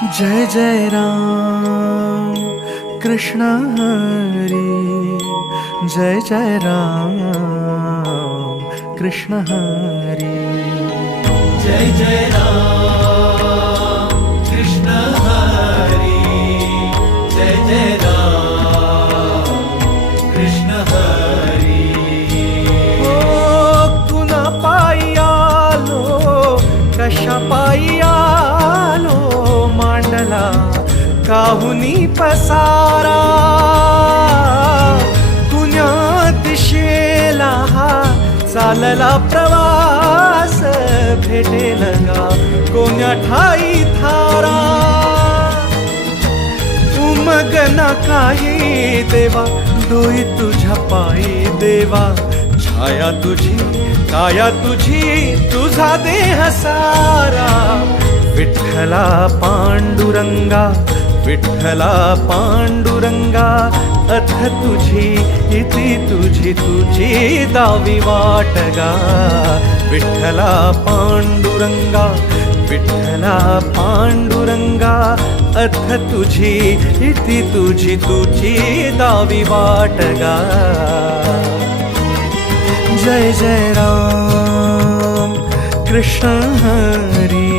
जय जय राम कृष्ण हरी, जय जय राम कृष्ण हरी, जय जय राम कृष्ण हरी, जय जय राम कृष्ण हरी। ओ कुणा पायी आलो, कशा पायी आलो, मांडला काहुनी पसारा, कुण्या दिशेला हा चालला प्रवास, भेटेल गा कोण्या ठाई थारा, उमगना काही देवा, डोई तुझ्या पायी देवा, छाया तुझी काया तुझी, तुझा देह सारा, विठ्ठला पांडुरंगा, विठ्ठला पांडुरंगा, अथ तुझी इति तुझी तुझी दावी वाटगा, विठ्ठला पांडुरंगा, विठ्ठला पांडुरंगा, अथ तुझी इति तुझी तुझी दावी वाटगा। जय जय राम कृष्ण हरी,